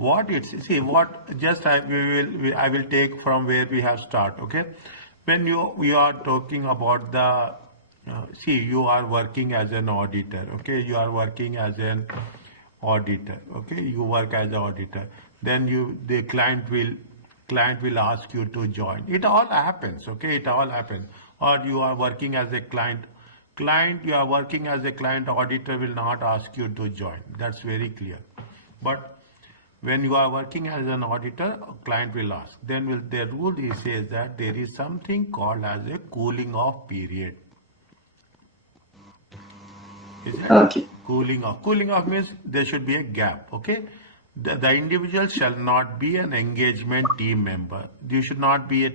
what it's, see what, just I will take from where we have start. Okay, when we are talking about the see, you are working as an auditor. Okay, you are working as an auditor. Okay, you work as an auditor, then the client will ask you to join. It all happens. Okay, it all happens. Or you are working as a you are working as a client, auditor will not ask you to join. That's very clear. But when you are working as an auditor, client will ask. Then the rule says that there is something called as a cooling off period. Is it? Okay. Cooling off. Cooling off means there should be a gap. Okay. The individual shall not be an engagement team member. You should not be a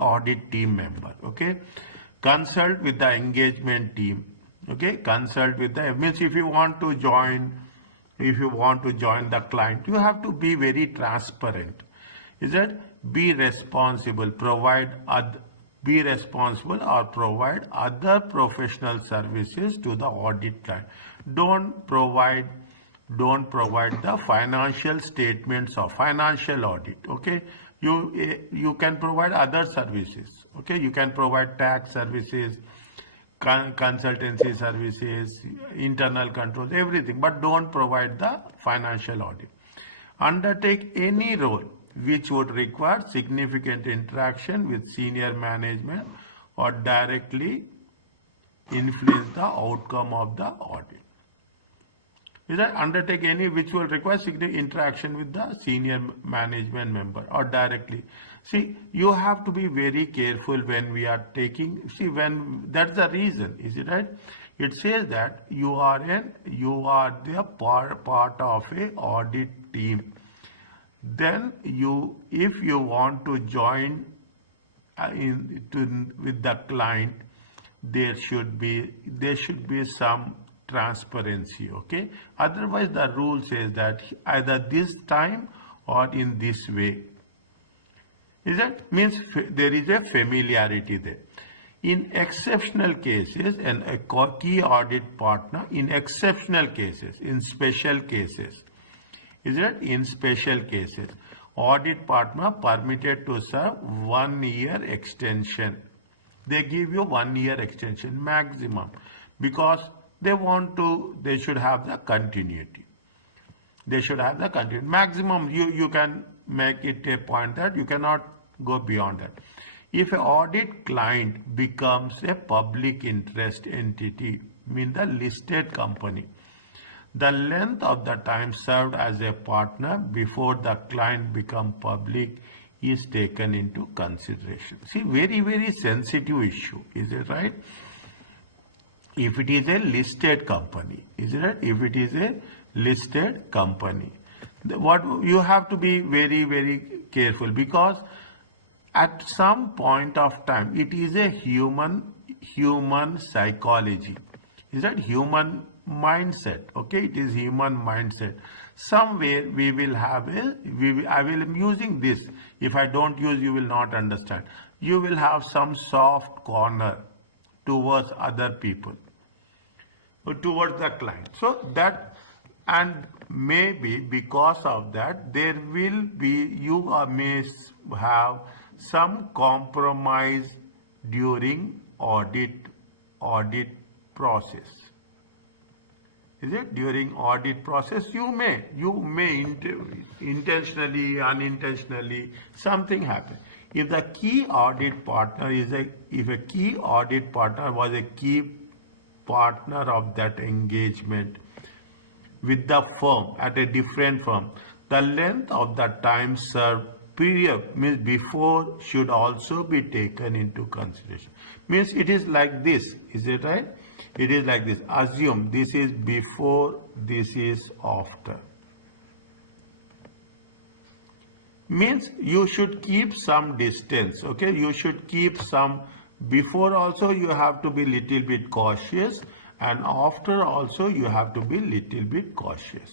audit team member. Okay. Consult with the engagement team. Okay. Consult with the, means if you want to join the client, you have to be very transparent. Is it? Be responsible. Be responsible or provide other professional services to the audit client. Don't provide the financial statements of financial audit. Okay, you can provide other services. Okay, you can provide tax services, consultancy services, internal controls, everything, but don't provide the financial audit. Undertake any role which would require significant interaction with senior management or directly influence the outcome of the audit. Is that undertake any which will require significant interaction with the senior management member or directly. See, you have to be very careful when we are taking, see, when that's the reason, is it right? It says that you are the part of a audit team. Then if you want to join with the client, there should be some transparency. Okay, otherwise the rule says that either this time or in this way. Is that means there is a familiarity there. In exceptional cases, and a key audit partner, in exceptional cases, in special cases, is it? In special cases, audit partner permitted to serve 1 year extension. They give you 1 year extension maximum because they should have the continuity. They should have the continuity. Maximum, you can make it a point that you cannot go beyond that. If an audit client becomes a public interest entity, mean the listed company, the length of the time served as a partner before the client become public is taken into consideration. See, very, very sensitive issue. Is it right? If it is a listed company, is it right? If it is a listed company, what you have to be very, very careful, because at some point of time, it is a human psychology. Is that human mindset? Okay, it is human mindset. Somewhere we will have I will am using this. If I don't use, you will not understand. You will have some soft corner towards other people, towards the client. So that, and maybe because of that, there will be, you may have some compromise during audit process. Is it? During audit process, you may intentionally, unintentionally, something happen. If the key audit partner if a key audit partner was a key partner of that engagement with the firm at a different firm, the length of the time served period, means before, should also be taken into consideration. Means it is like this. Is it right? It is like this. Assume this is before, this is after. Means you should keep some distance. Okay, you should keep some. Before also you have to be little bit cautious, and after also you have to be little bit cautious.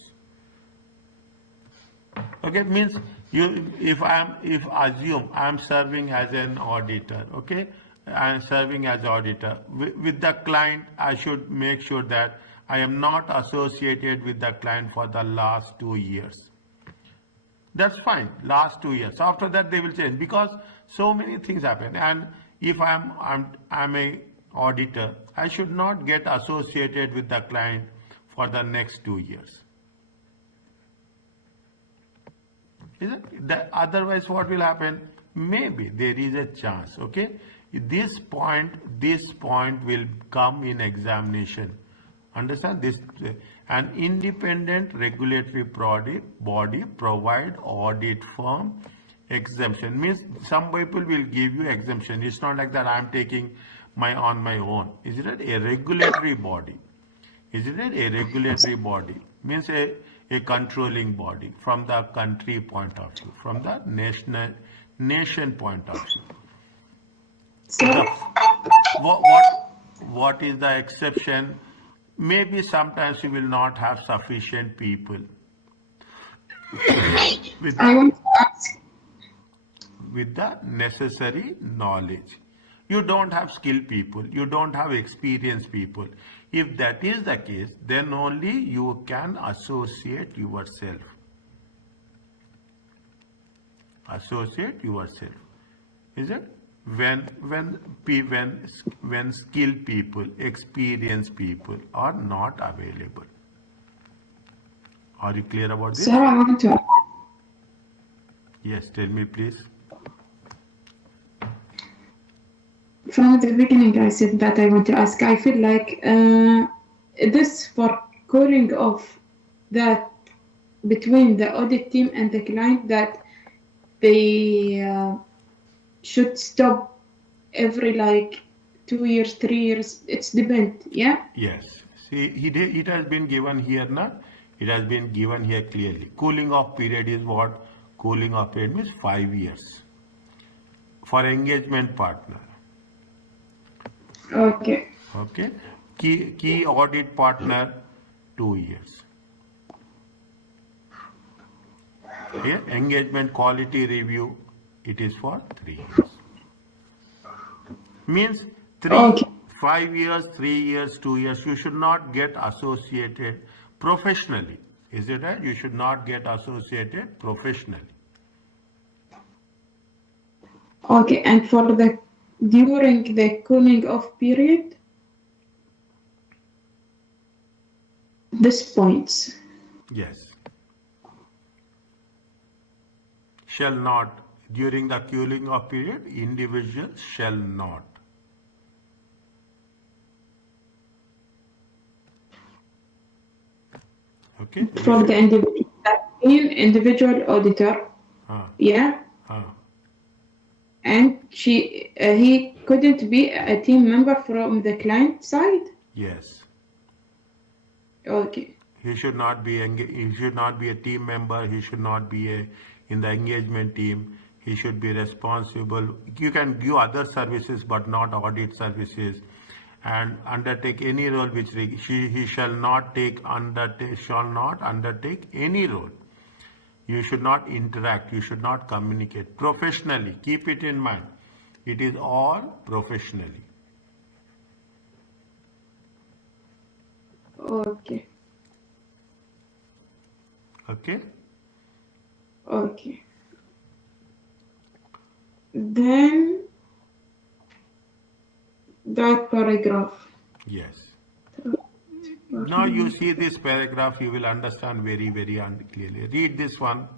Okay, means if assume I am serving as an auditor. Okay, I am serving as auditor with the client. I should make sure that I am not associated with the client for the last 2 years. That's fine. Last 2 years. After that, they will change because so many things happen. And if I'm a auditor, I should not get associated with the client for the next 2 years. Isn't it? Otherwise, what will happen? Maybe there is a chance. Okay, this point will come in examination. Understand this? An independent regulatory body provide audit firm exemption. Means some people will give you exemption. It's not like that I'm taking on my own. Is it a regulatory body? Is it a regulatory body? Means a controlling body from the country point of view, from the nation point of view. Sir, What is the exception? Maybe sometimes you will not have sufficient people with, I want to ask. with the necessary knowledge. You don't have skilled people, you don't have experienced people. If that is the case, then only you can associate yourself. Associate yourself. Is it? When skilled people, experienced people are not available. Are you clear about this? Sir, I want to ask. Yes, tell me please. From the beginning, I said that I want to ask. I feel like this for calling off that between the audit team and the client that they should stop every like 2 years, 3 years. It's depend, yeah. Yes. See, it has been given here now. It has been given here clearly. Cooling off period is what? Cooling off period means 5 years for engagement partner. Okay. Okay. Key audit partner 2 years. Here engagement quality review, it is for 3 years. Means Okay. 5 years, 3 years, 2 years. You should not get associated professionally. Is it right? You should not get associated professionally. Okay, and for the during the cooling off period, this points. Yes. Shall not. During the cooling off period, individuals shall not. Okay. For the individual, that mean individual auditor, Ah, yeah, ah. and he couldn't be a team member from the client side. Yes. Okay. He should not be a team member. He should not be in the engagement team. He should be responsible. You can give other services, but not audit services, and undertake any role which he shall not undertake any role. You should not interact. You should not communicate professionally. Keep it in mind. It is all professionally. Okay. Okay. Okay. Then that paragraph. Yes. Now you see this paragraph, you will understand very, very clearly. Read this one.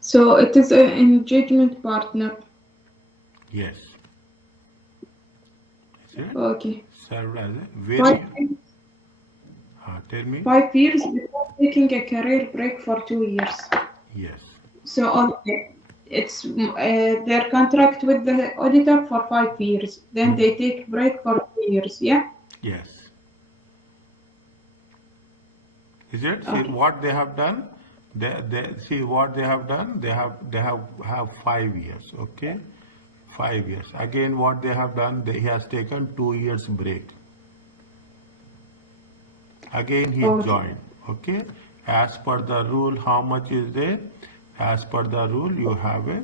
So it is an engagement partner. Yes. Is it? Okay. Served as a 5 very. years, Tell me. 5 years before taking a career break for 2 years. Yes. So okay. it's their contract with the auditor for 5 years. Then they take break for 3 years. Yeah. Yes. Is it? See Okay. what they have done? They see what they have done? They have 5 years, okay? 5 years. Again, what they have done? He has taken 2 years break. Again, he Okay. joined, okay? As per the rule, how much is there? As per the rule, you have a.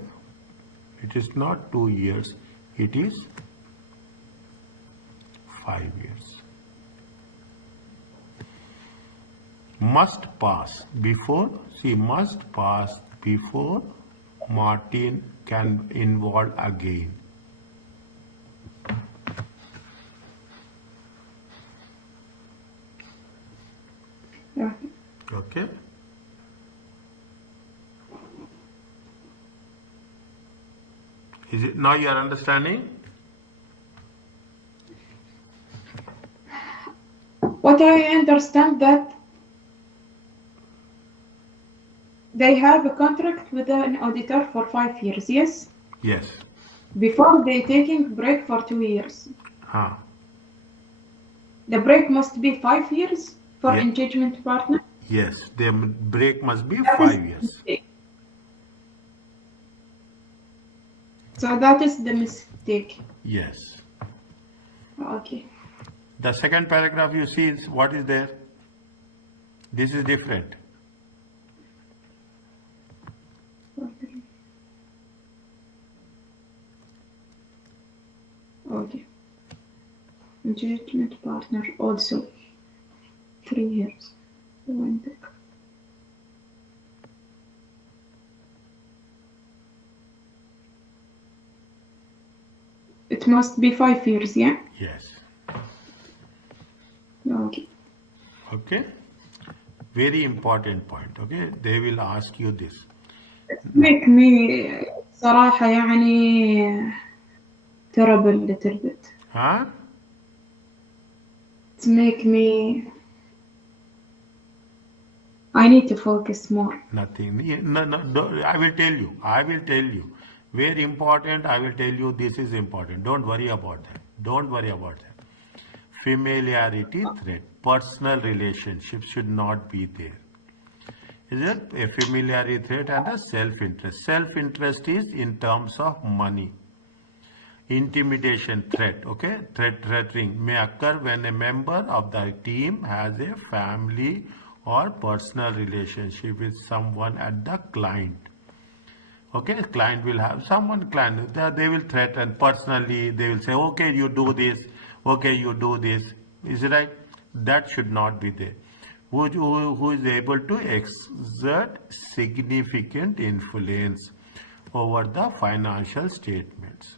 It is not 2 years. It is 5 years. Must pass before. See, must pass before Martin can involve again. Okay. Okay. Is it now you are understanding? What I understand that they have a contract with an auditor for 5 years. Yes. Yes. Before they taking break for 2 years. Huh. The break must be 5 years for Yeah. engagement partner. Yes. The break must be That is 5 years. mistake. So that is the mistake. Yes. Okay. The second paragraph you see is what is there? This is different. Okay. Engagement partner also 3 years. One sec. It must be 5 years, yeah? Yes. Okay. Okay. Very important point. Okay. They will ask you this. Make me صراحة يعني terrible little bit. Huh? It make me I need to focus more. Nothing. No, no, I will tell you. I will tell you. Very important. I will tell you this is important. Don't worry about that. Don't worry about that. Familiarity threat. Personal relationships should not be there. Is it a familiarity threat and a self-interest? Self-interest is in terms of money. Intimidation threat, okay? Threatening may occur when a member of the team has a family or personal relationship with someone at the client. Okay, client will have someone, client, they will threaten personally, they will say, okay, you do this, okay, you do this. Is it right? That should not be there. Who is able to exert significant influence over the financial statements.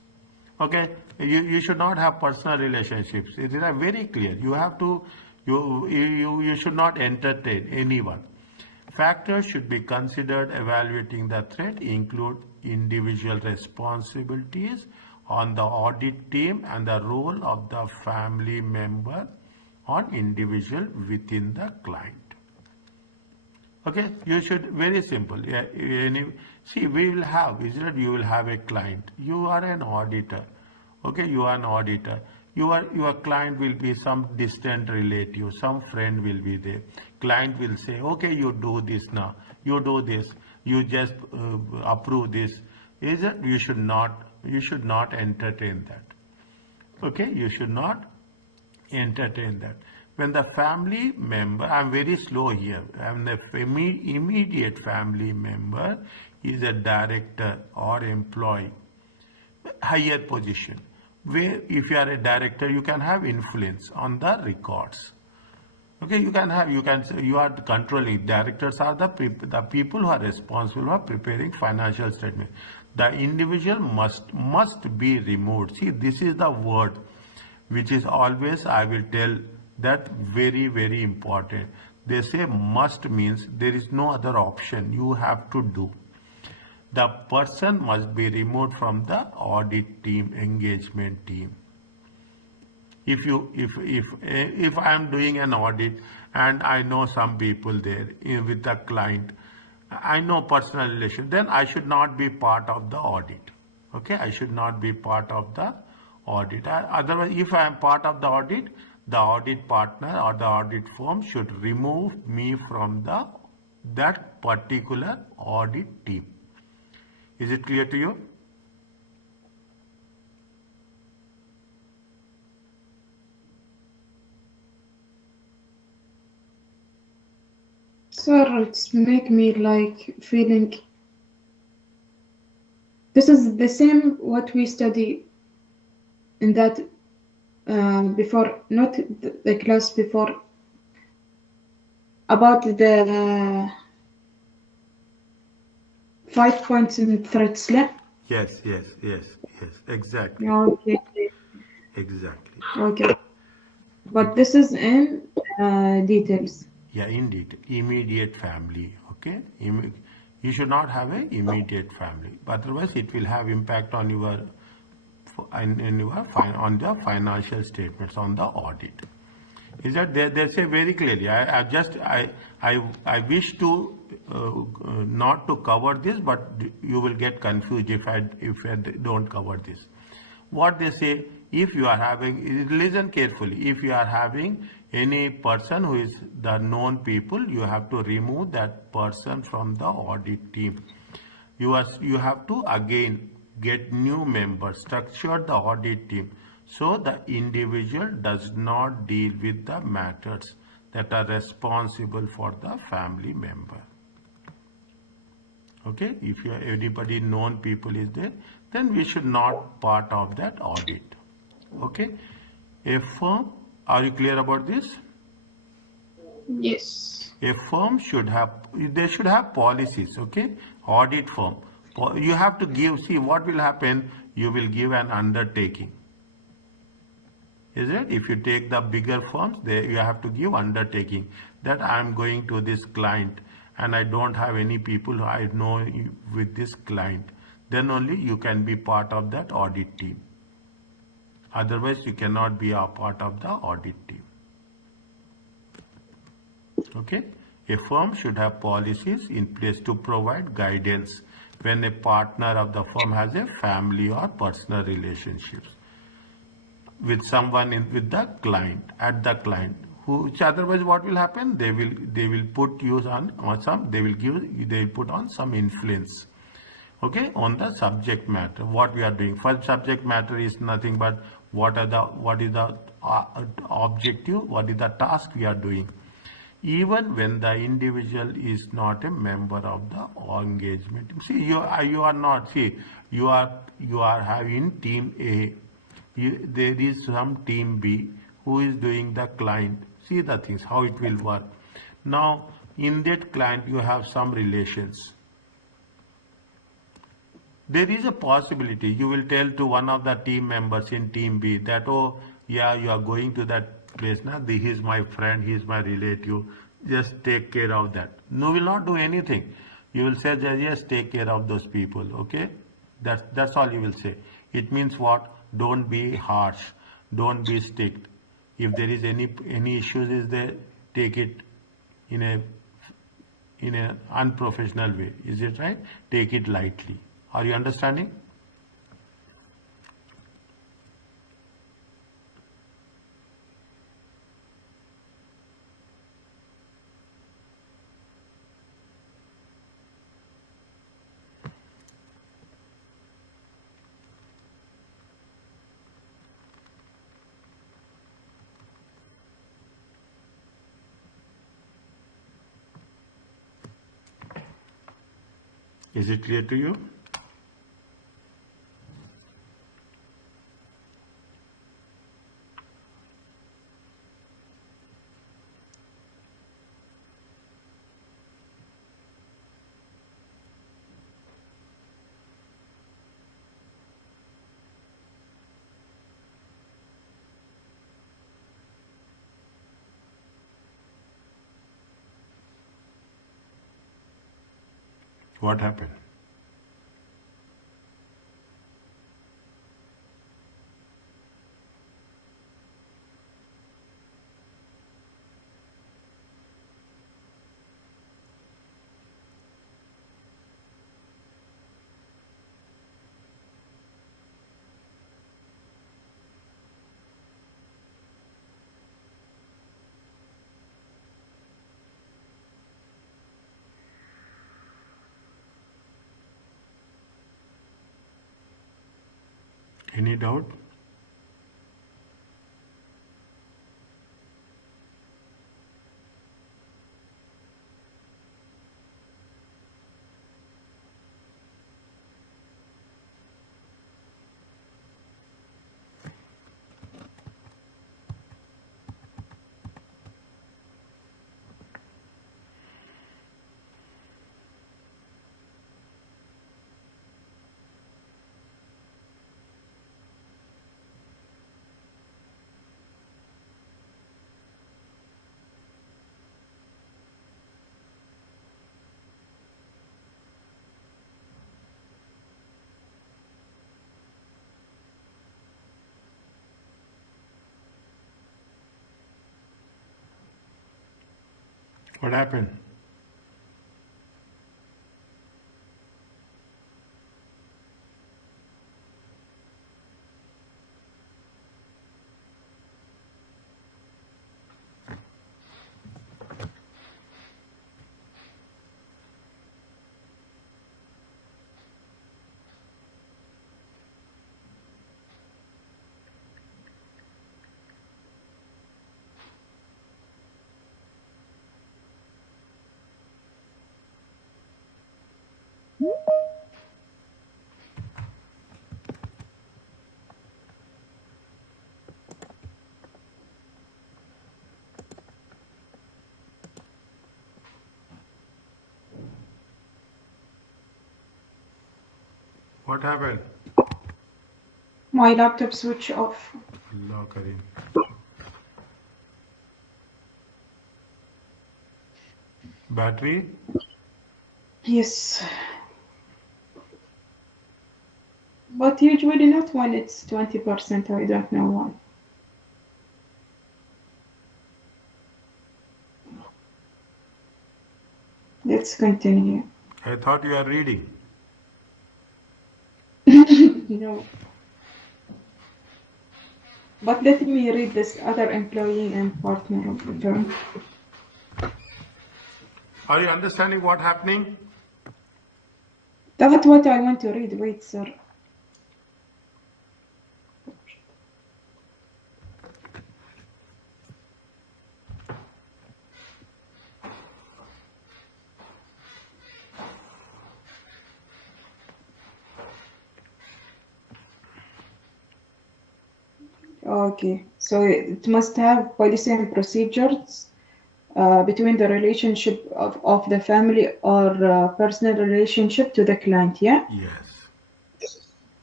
Okay, you should not have personal relationships. It is very clear. You have to, you should not entertain anyone. Factors should be considered evaluating the threat include individual responsibilities on the audit team and the role of the family member on individual within the client. Okay, you should, very simple. Yeah, see, we will have, is it, you will have a client. You are an auditor. Okay, you are an auditor. Your client will be some distant relative, some friend will be there. Client will say, okay, you do this now. You do this. You just approve this. Is it? You should not entertain that. Okay, you should not entertain that. When the family member, I'm very slow here, and the immediate family member is a director or employee, higher position, where if you are a director, you can have influence on the records. Okay, you can say you are controlling. Directors are the people who are responsible for preparing financial statement. The individual must be removed. See, this is the word which is always, I will tell that, very, very important. They say must means there is no other option. You have to do. The person must be removed from the audit team, engagement team. If I am doing an audit and I know some people there with the client, I know personal relation, then I should not be part of the audit. Okay, I should not be part of the audit. Otherwise, if I am part of the audit partner or the audit firm should remove me from that particular audit team. Is it clear to you? Sir, it's make me like feeling this is the same what we study in that before, not the class before, about the 5 points in threats left. Yes, yes, yes, yes, exactly, Okay, exactly. okay. But this is in details. Yeah, indeed, immediate family. Okay, you should not have a immediate family. Otherwise, it will have impact on your on the financial statements on the audit. Is that they say very clearly. I wish to not to cover this, but you will get confused if I don't cover this. What they say, if you are having, listen carefully, if you are having any person who is the known people, you have to remove that person from the audit team. You have to again get new members, structure the audit team so the individual does not deal with the matters that are responsible for the family member. Okay, if you anybody known people is there, then we should not part of that audit. Okay, a firm, are you clear about this? Yes. A firm should have, they should have policies. Okay, audit firm, you have to give, see what will happen, you will give an undertaking. Is it? If you take the bigger firms, you have to give undertaking that I am going to this client and I don't have any people who I know with this client. Then only you can be part of that audit team. Otherwise, you cannot be a part of the audit team. Okay? A firm should have policies in place to provide guidance when a partner of the firm has a family or personal relationships with someone with the client, at the client, which otherwise what will happen, they will put you on some, they will put on some influence, okay, on the subject matter what we are doing. First subject matter is nothing but what is the objective, what is the task we are doing, even when the individual is not a member of the engagement. See, you are not, see, you are having team A, there is some team B who is doing the client. See the things, how it will work. Now, in that client, you have some relations. There is a possibility you will tell to one of the team members in team B that, oh, yeah, you are going to that place now. He is my friend, he is my relative. Just take care of that. No, will not do anything. You will say, yes, take care of those people. Okay, that's all you will say. It means what? Don't be harsh, don't be strict. If there is any issues is there, take it in a unprofessional way. Is it right? Take it lightly. Are you understanding? Is it clear to you? What happened? Any doubt? What happened? What happened? My laptop switch off. Allah Kareem. Battery? Yes. But usually not when it's 20%. I don't know why. Let's continue. I thought you are reading. No. But let me read this other employee and partner of the firm. Are you understanding what happening? That's what I want to read. Wait, sir. Okay, so it must have policy and procedures between the relationship of the family or personal relationship to the client, yeah? Yes.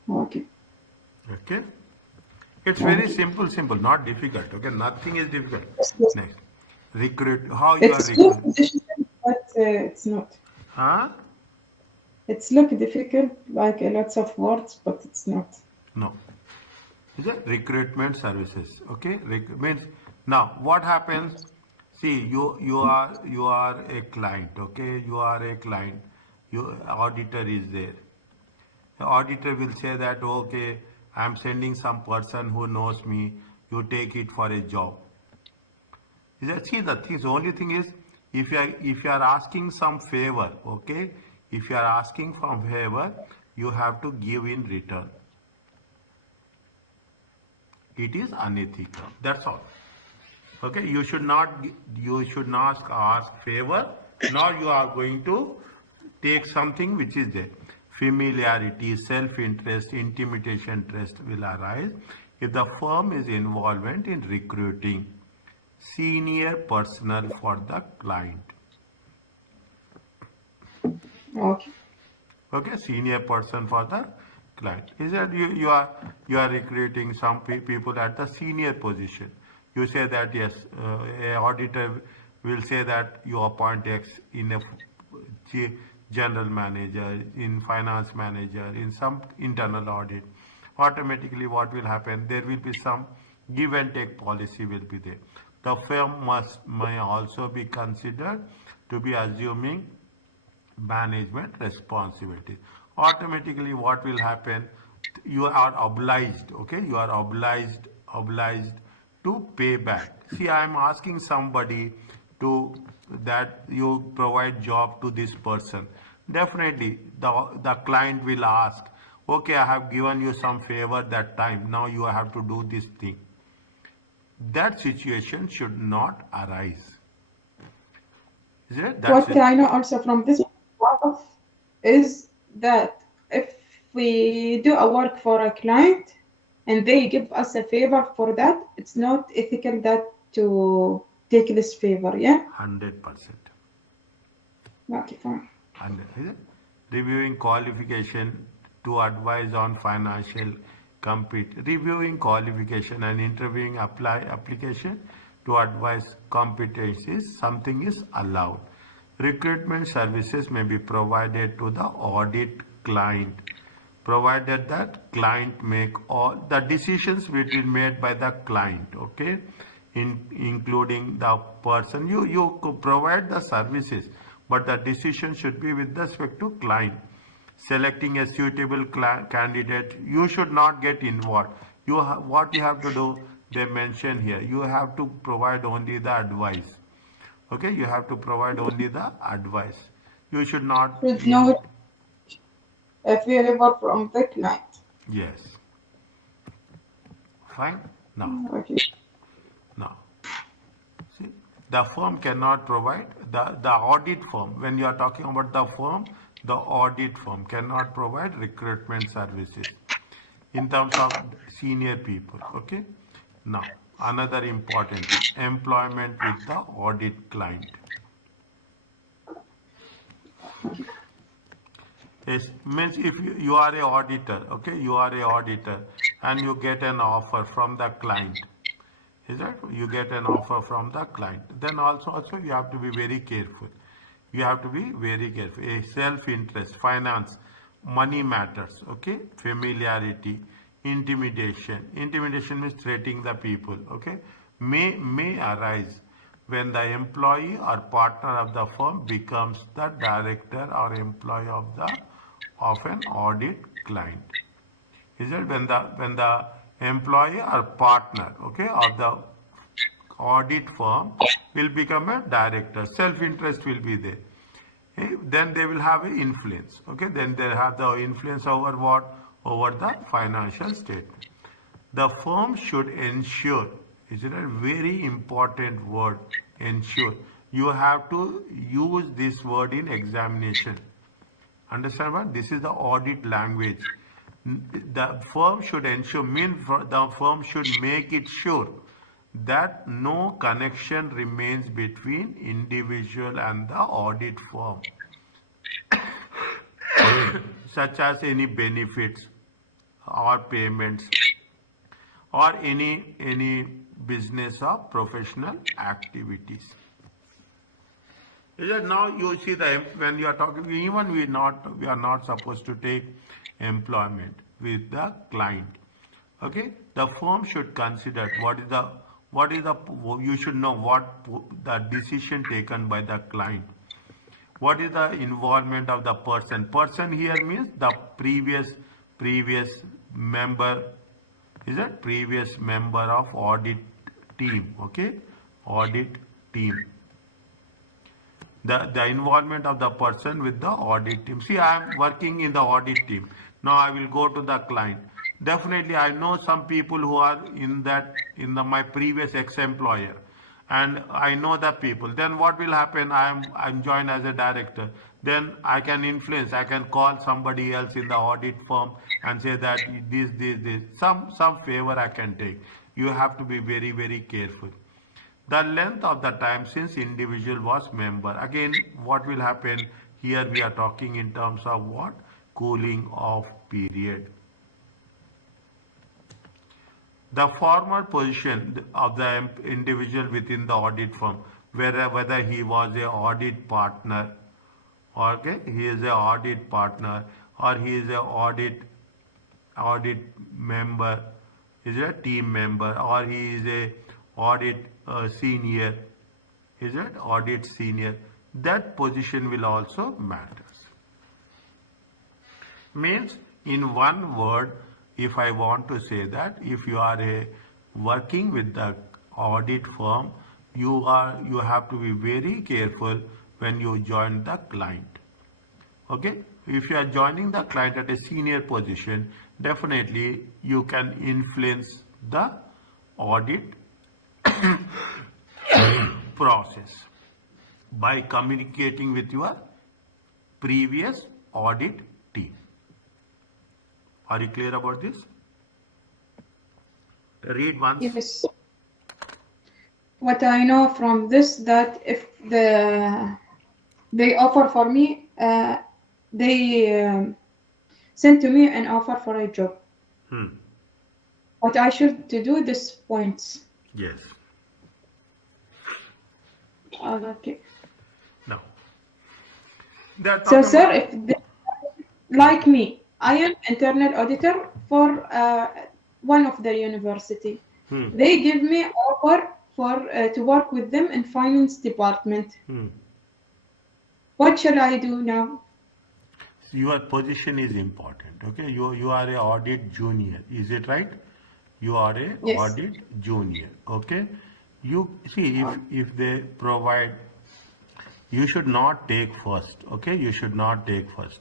Okay. Okay. It's very simple, not difficult. Okay, nothing is difficult. Yes. Next, recruit. How you are It's look recruit? difficult, but it's not. Huh? It's look difficult, like lots of words, but it's not. No. Is it recruitment services? Okay, means now what happens? See, you are a client. Okay, you are a client. Your auditor is there. The auditor will say that okay, I am sending some person who knows me. You take it for a job. Is that see the thing? The only thing is if you are asking some favor, okay, if you are asking for favor, you have to give in return. It is unethical. That's all. Okay, you should not ask favor, nor you are going to take something which is there. Familiarity, self-interest, intimidation interest will arise if the firm is involved in recruiting senior personnel for the client. Okay. Okay, senior person for the client. Is that you are recruiting some people at the senior position. You say that yes, a auditor will say that you appoint X in a general manager, in finance manager, in some internal audit. Automatically, what will happen? There will be some give and take policy will be there. The firm may also be considered to be assuming management responsibility. Automatically what will happen, you are obliged, okay, you are obliged to pay back. See, I am asking somebody to that you provide job to this person. Definitely the client will ask Okay, I have given you some favor that time. Now you have to do this thing. That situation should not arise. Is it? That's What it. I know also from this graph is that if we do a work for a client and they give us a favor for that, it's not ethical that to take this favor, yeah? 100%. Okay, fine. And is it? Reviewing qualification to advise on financial reviewing qualification and interviewing application to advise competencies, something is allowed. Recruitment services may be provided to the audit client, provided that client make all the decisions will be made by the client, okay, including the person. You could provide the services, but the decision should be with respect to client. Selecting a suitable candidate, you should not get involved. What you have to do, they mention here, you have to provide only the advice. Okay, you have to provide only the advice. You should not Should in. know a favor from the client. Yes. Fine. Now, Okay. now, see, the firm cannot provide the audit firm. When you are talking about the firm, the audit firm cannot provide recruitment services in terms of senior people. Okay. Now, another important thing, employment with the audit client. Yes, means if you are a auditor, okay, you are a auditor and you get an offer from the client, is that you get an offer from the client, then also you have to be very careful. You have to be very careful. A self-interest, finance, money matters, okay, familiarity, intimidation. Intimidation means threatening the people, okay, may arise when the employee or partner of the firm becomes the director or employee of an audit client. Is it when the employee or partner, okay, of the audit firm will become a director, self-interest will be there. Okay? Then they will have an influence. Okay, then they have the influence over what? Over the financial statement. The firm should ensure, is it a very important word, ensure. You have to use this word in examination. Understand what? This is the audit language. The firm should ensure, the firm should make it sure that no connection remains between individual and the audit firm, such as any benefits or payments or any business or professional activities. Is that now you see when you are talking, even we are not supposed to take employment with the client. Okay, the firm should consider what is the you should know what the decision taken by the client. What is the involvement of the person? Person here means the previous member. Is that previous member of audit team? Okay, audit team. The involvement of the person with the audit team. See, I am working in the audit team. Now I will go to the client. Definitely, I know some people who are my previous ex-employer, and I know the people. Then what will happen? I'm joined as a director. Then I can influence. I can call somebody else in the audit firm and say that this. Some favor I can take. You have to be very, very careful. The length of the time since individual was member. Again, what will happen here? We are talking in terms of what? Cooling off period. The former position of the individual within the audit firm, whether he was a audit partner, okay, he is a audit partner, or he is a audit member, is a team member, or he is a audit senior, is it audit senior, that position will also matter. Means in one word, if I want to say that if you are working with the audit firm, you have to be very careful when you join the client. Okay, if you are joining the client at a senior position, definitely you can influence the audit process by communicating with your previous audit team. Are you clear about this? Read once. Yes. What I know from this, that if they offer for me, they sent to me an offer for a job. What I should to do this points. Yes. Okay. Now, they're So, talking sir, about, if they, like me, I am internal auditor for one of the university. They give me offer for to work with them in finance department. What shall I do now? your position is important. Okay, you are a audit junior. Is it right? You are a Yes. audit junior. Okay, you see if they provide, you should not take first. Okay, you should not take first.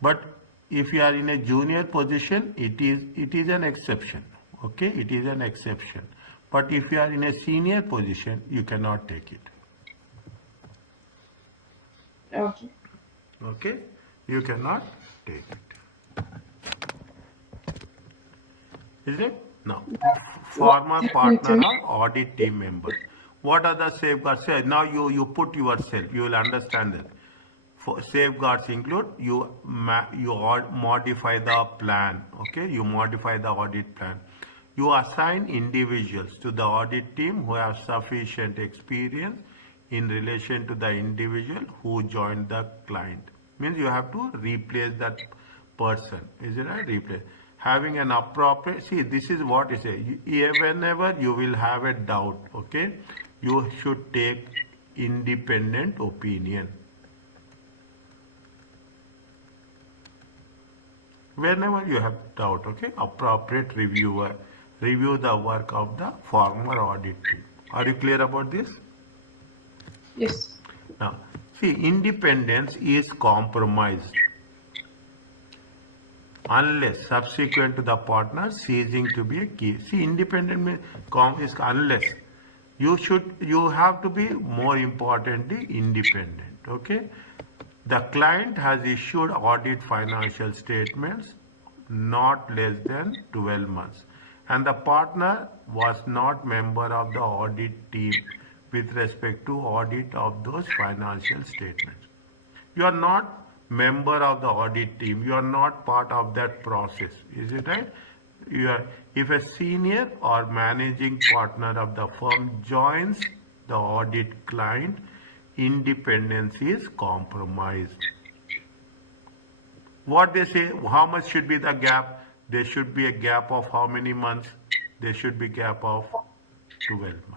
But if you are in a junior position, it is an exception. Okay, it is an exception. But if you are in a senior position, you cannot take it. Okay. Okay, you cannot take it. Is it? Now, former partner or audit team member. What are the safeguards? Say, now you put yourself, you will understand that. For safeguards include you modify the plan. Okay, you modify the audit plan. You assign individuals to the audit team who have sufficient experience in relation to the individual who joined the client. Means you have to replace that person. Is it right? Replace. Having an appropriate, see, this is what is a, whenever you will have a doubt, okay, you should take independent opinion. Whenever you have doubt, okay, appropriate reviewer, review the work of the former audit team. Are you clear about this? Yes. Now, see, independence is compromised unless subsequent to the partner ceasing to be a key. See, independent means is unless. You have to be more importantly independent. Okay. The client has issued audit financial statements not less than 12 months, and the partner was not member of the audit team with respect to audit of those financial statements. You are not member of the audit team. You are not part of that process. Is it right? You are, if a senior or managing partner of the firm joins the audit client, independence is compromised. What they say, how much should be the gap? There should be a gap of how many months? There should be gap of 12 months.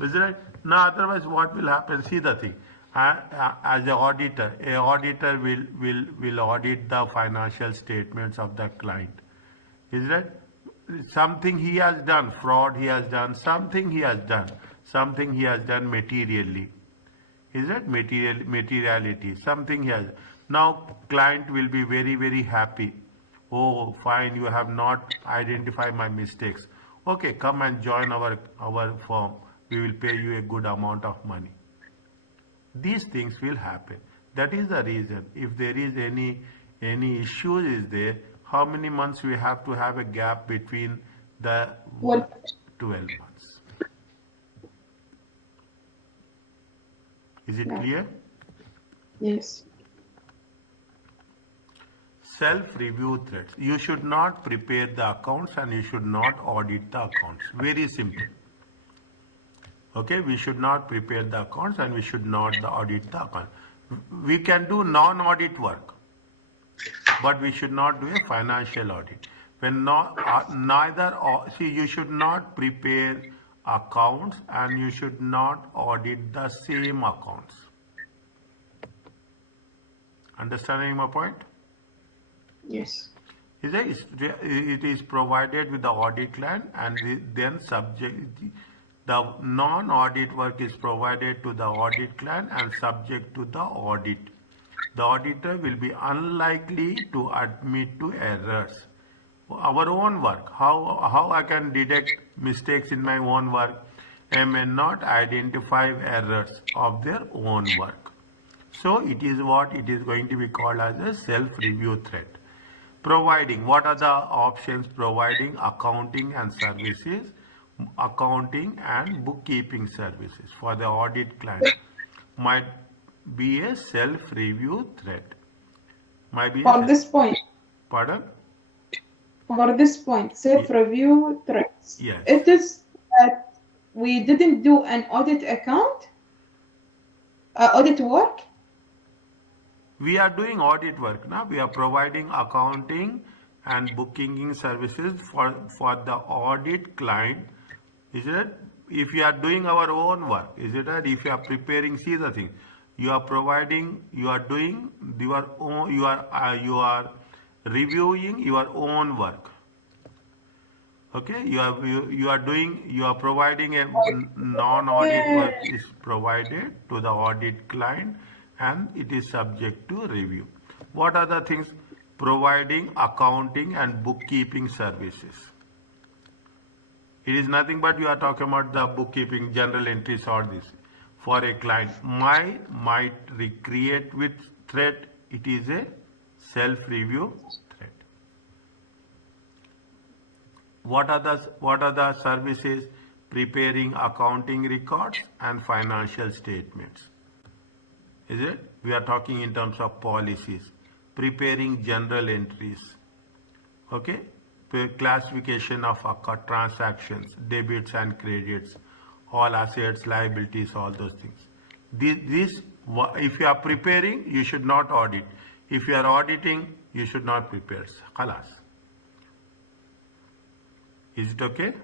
Is it right? Now, otherwise, what will happen? See the thing. As an auditor will audit the financial statements of the client. Is that something he has done, fraud he has done, something he has done materially. Is that materiality, something he has. Now client will be very, very happy. Oh, fine, you have not identified my mistakes. Okay, come and join our firm. We will pay you a good amount of money. These things will happen. That is the reason. If there is any issues is there, how many months we have to have a gap between the 12 months. Is it clear? Yes. Self-review threats. You should not prepare the accounts and you should not audit the accounts. Very simple. Okay, we should not prepare the accounts and we should not audit the account. We can do non-audit work, but we should not do a financial audit. When you should not prepare accounts and you should not audit the same accounts. Understanding my point? Yes. It is provided with the audit plan and then subject. The non-audit work is provided to the audit client and subject to the audit. The auditor will be unlikely to admit to errors. Our own work, how I can detect mistakes in my own work, I may not identify errors of their own work. So it is what it is going to be called as a self-review threat. Providing, what are the options? Providing accounting and services, accounting and bookkeeping services for the audit client might be a self-review threat. Might be For this point, pardon? for this point, self-review threats. Yes. It is that we didn't do an audit audit work. We are doing audit work now. We are providing accounting and bookkeeping services for the audit client. Is it? If you are doing our own work, is it that if you are preparing, see the thing, you are providing, you are doing your own, you are reviewing your own work. Okay, you are providing a non-audit work is provided to the audit client and it is subject to review. What are the things? Providing accounting and bookkeeping services. It is nothing but you are talking about the bookkeeping, general entries or this. For a client, might recreate with threat, it is a self-review threat. What are the services? Preparing accounting records and financial statements. Is it? We are talking in terms of policies. Preparing general entries. Okay? Classification of transactions, debits and credits, all assets, liabilities, all those things. This, if you are preparing, you should not audit. If you are auditing, you should not prepare. Khalas. Is it okay?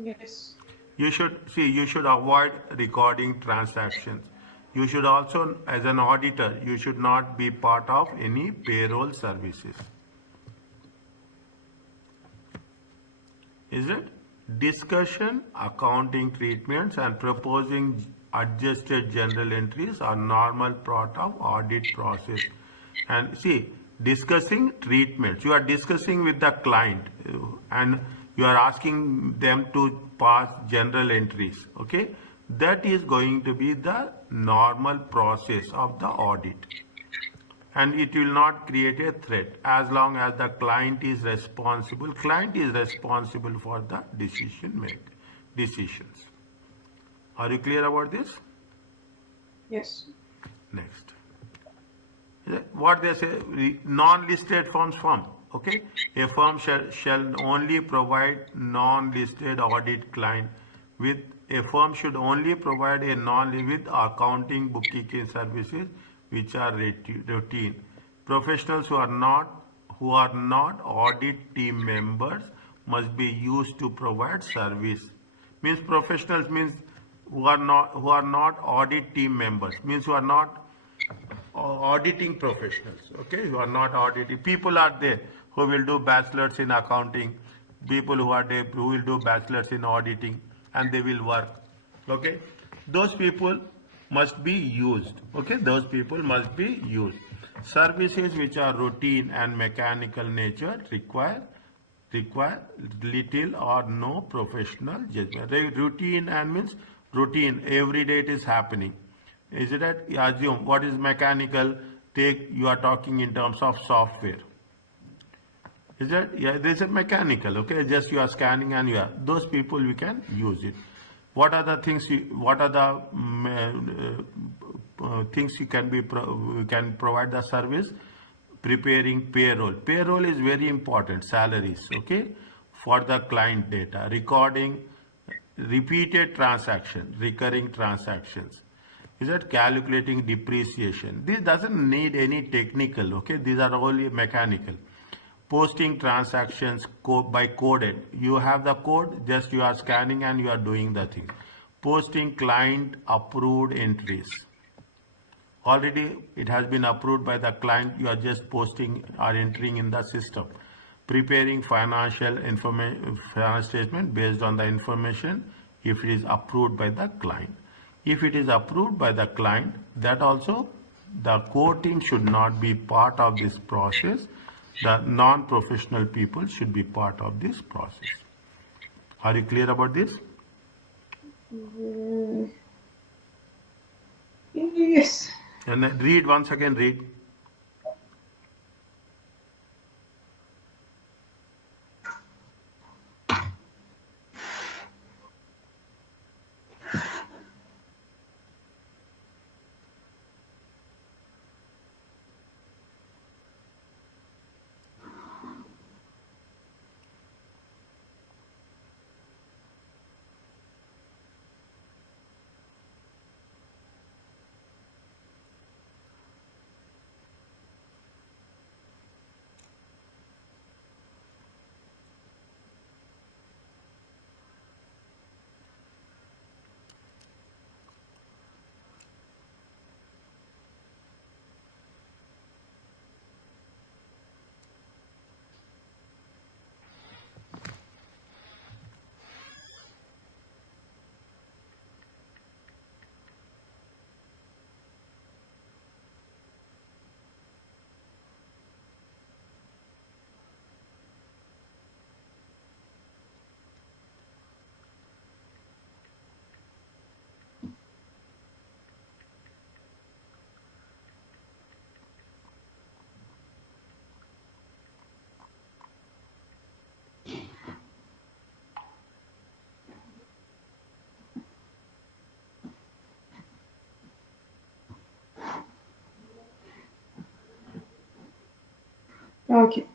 Yes. You should avoid recording transactions. You should also, as an auditor, you should not be part of any payroll services. Is it? Discussion, accounting treatments and proposing adjusted journal entries are normal part of audit process. And see, discussing treatments, you are discussing with the client and you are asking them to pass general entries. Okay, that is going to be the normal process of the audit. And it will not create a threat as long as the client is responsible. Client is responsible for the decisions. Are you clear about this? Yes. Next. What they say, non-listed firms form. Okay, a firm shall only provide non-listed audit client with. A firm should only provide a with accounting bookkeeping services which are routine. Professionals who are not audit team members must be used to provide service. Means professionals means who are not audit team members, means who are not auditing professionals. Okay, who are not auditing. People are there who will do bachelors in accounting, people who are there who will do bachelors in auditing, and they will work. Okay, those people must be used. Okay, those people must be used. Services which are routine and mechanical nature require little or no professional judgment. Routine and means routine, every day it is happening. Is it that? Assume what is mechanical? You are talking in terms of software. Is that? Yeah, there is a mechanical. Okay, just you are scanning and you are, those people we can use it. What are the things? What are the things you can provide the service? Preparing payroll. Payroll is very important. Salaries. Okay, for the client data. Recording repeated transactions, recurring transactions. Is that calculating depreciation? This doesn't need any technical. Okay, these are only mechanical. Posting transactions by coded. You have the code, just you are scanning and you are doing the thing. Posting client approved entries. Already it has been approved by the client, you are just posting or entering in the system. Preparing financial statement based on the information if it is approved by the client. If it is approved by the client, that also the core team should not be part of this process. The non-professional people should be part of this process. Are you clear about this? Yes. And then read once again, read. Okay.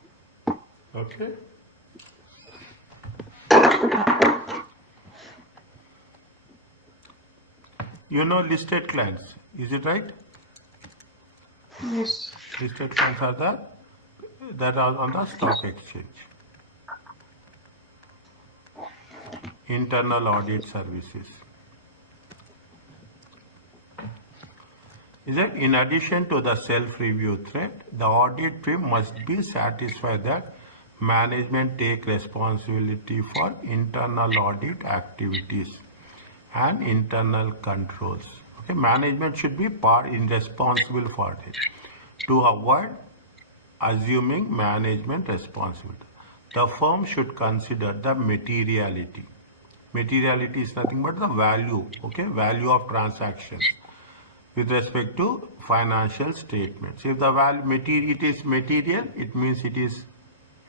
Okay. You know listed clients, is it right? Yes. Listed clients are that are on the stock exchange. Internal audit services. Is that in addition to the self-review threat, the audit team must be satisfied that management take responsibility for internal audit activities and internal controls. Okay, management should be responsible for it to avoid assuming management responsibility. The firm should consider the materiality. Materiality is nothing but the value, okay, value of transactions with respect to financial statements. If the it is material, it means it is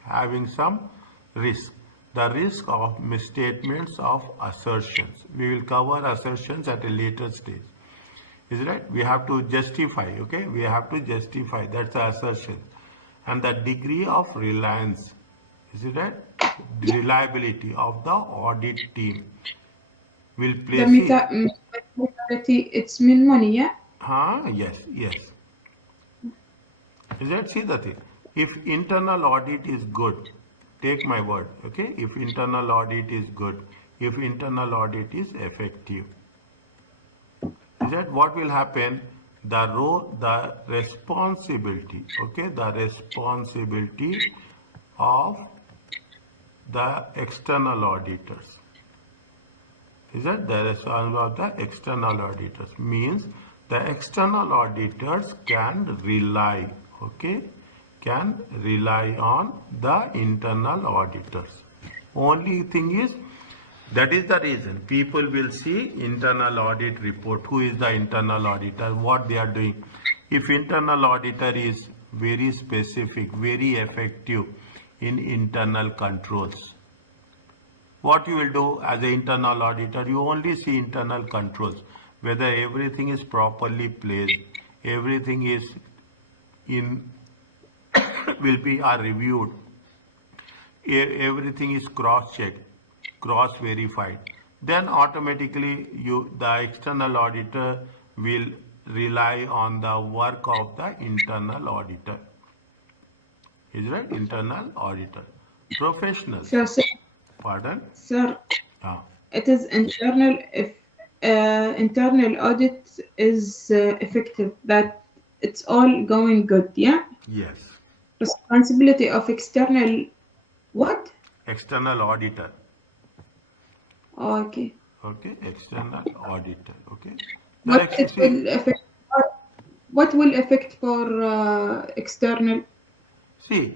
having some risk. The risk of misstatements of assertions. We will cover assertions at a later stage. Is it right? We have to justify, okay? We have to justify, that's the assertion. And the degree of reliance, is it right? Reliability of the audit team will The place it. materiality, it's mean money, yeah? Yes, yes. Is that see the thing? If internal audit is good, take my word, okay? If internal audit is good, if internal audit is effective, is that what will happen? The responsibility, okay? The responsibility of the external auditors. Is that the responsibility of the external auditors means the external auditors can rely, okay, can rely on the internal auditors. Only thing is, that is the reason people will see internal audit report. Who is the internal auditor? What they are doing? If internal auditor is very specific, very effective in internal controls, what you will do as an internal auditor, you only see internal controls, whether everything is properly placed, everything is in will be reviewed, everything is cross-checked, cross-verified. Then automatically the external auditor will rely on the work of the internal auditor. Is right? Internal auditor. Professionals. So, Pardon? sir, Ah. it is internal if internal audit is effective, that it's all going good, yeah? Yes. Responsibility of external What? External auditor. Okay. Okay, external auditor. Okay. What There, it see, will affect? What will affect for external? See,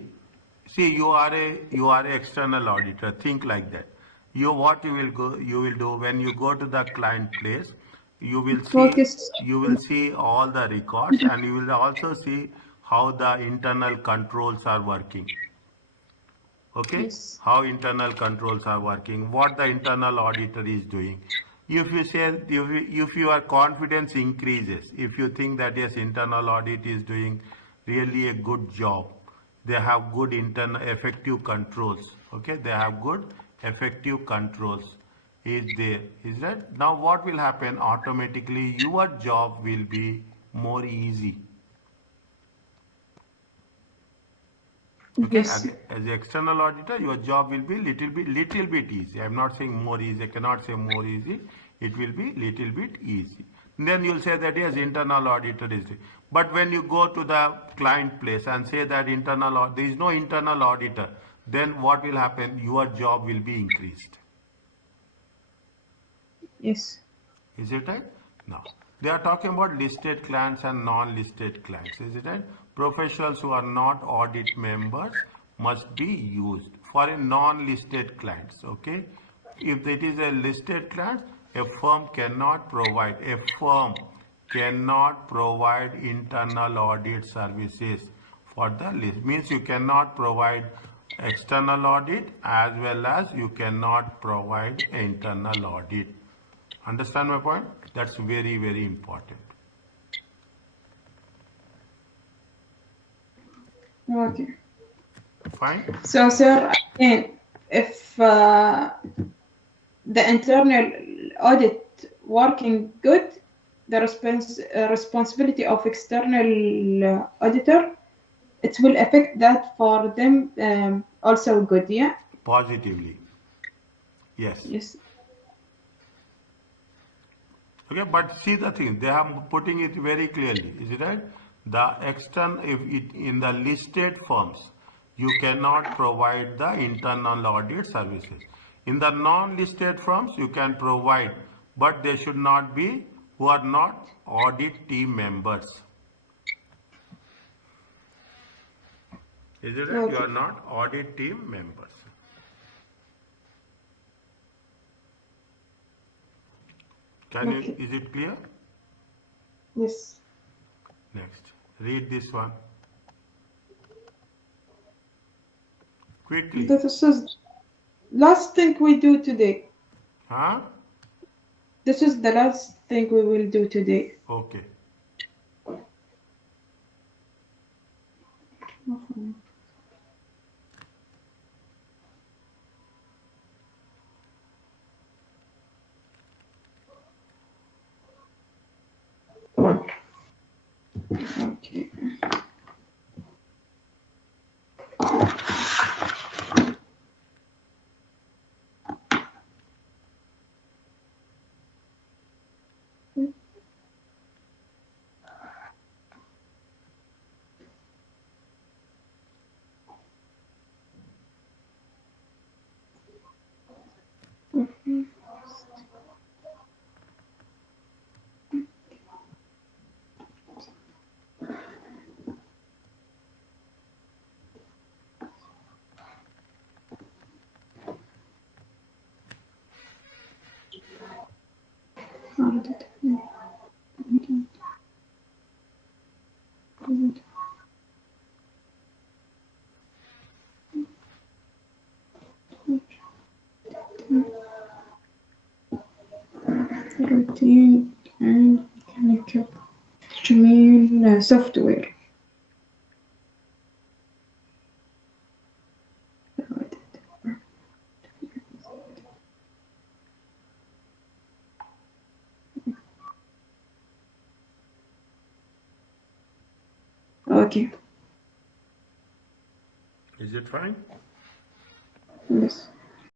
you are a external auditor. Think like that. You will do when you go to the client place. You will see Focus. you will see all the records, and you will also see how the internal controls are working. Okay, Yes. how internal controls are working, what the internal auditor is doing. If you say, if your confidence increases, if you think that yes, internal audit is doing really a good job, they have good internal effective controls, okay, they have good effective controls is there, is that now what will happen, automatically your job will be more easy. Okay, Yes. as an external auditor, your job will be little bit easy. I'm not saying more easy. I cannot say more easy. It will be little bit easy. Then you'll say that yes, internal auditor is. But when you go to the client place and say that there is no internal auditor, then what will happen? Your job will be increased. Yes. Is it right? Now, they are talking about listed clients and non-listed clients. Is it right? Professionals who are not audit members must be used for a non-listed clients. Okay. If it is a listed client, a firm cannot provide internal audit services for the list. Means you cannot provide external audit as well as you cannot provide internal audit. Understand my point? That's very, very important. Okay. Fine? So, sir, again, if the internal audit working good, the responsibility of external auditor, it will affect that for them also good, yeah? Positively. Yes. Yes. Okay, but see the thing, they are putting it very clearly. Is it right? If it in the listed firms, you cannot provide the internal audit services. In the non-listed firms, you can provide, but they should not be who are not audit team members. Is it right? You are Okay. not audit team members. Okay. Is it clear? Yes. Next, read this one quickly. This is last thing we do today. Huh? This is the last thing we will do today. Okay. Okay. Routine and mechanical software. Okay. Is it fine? Yes.